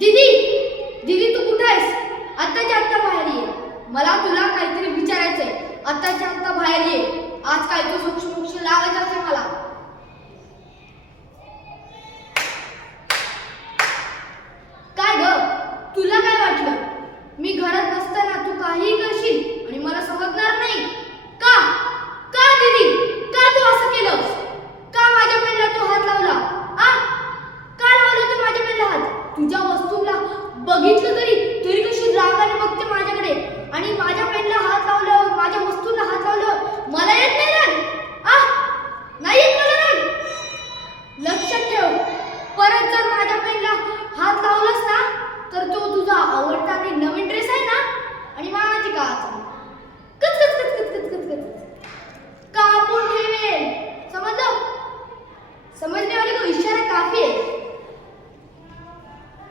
दीदी, दीदी तू कुठे आहेस? आत्ताच्या आत्ता बाहेर ये. मला तुला काहीतरी विचारायचंय. आत्ताच्या आत्ता बाहेर ये. आज काय तू सोक्ष लावायचं असेल मला. काय ग? तुला काय वाटलं? मी घरात नसताना तू काहीही करशील आणि मला समजणार नाही का? का दीदी? का तू असं केलंस? का माझ्या पेनला तू हात लावला? आ? का लावला तू माझ्या पेनला हात? तुझ्या वस्तूला बघितलं तरी कशी रागाने बघते माझ्याकडे आणि माझ्या पेनला हात लावल्यावर, माझ्या वस्तूला हात लावल्यावर मला येत नाही राग? आ? नाही येत मला राग? लक्षात ठेव, परत जर माझ्या पेनला हात लावलास ना तर तो तुझा आवडता आणि नवीन ड्रेस आहे ना आणि माझी काच कच कच कच कच कच कच कच कापून ठेवेल. समजलं? समजने वाले को इशारा काफी है.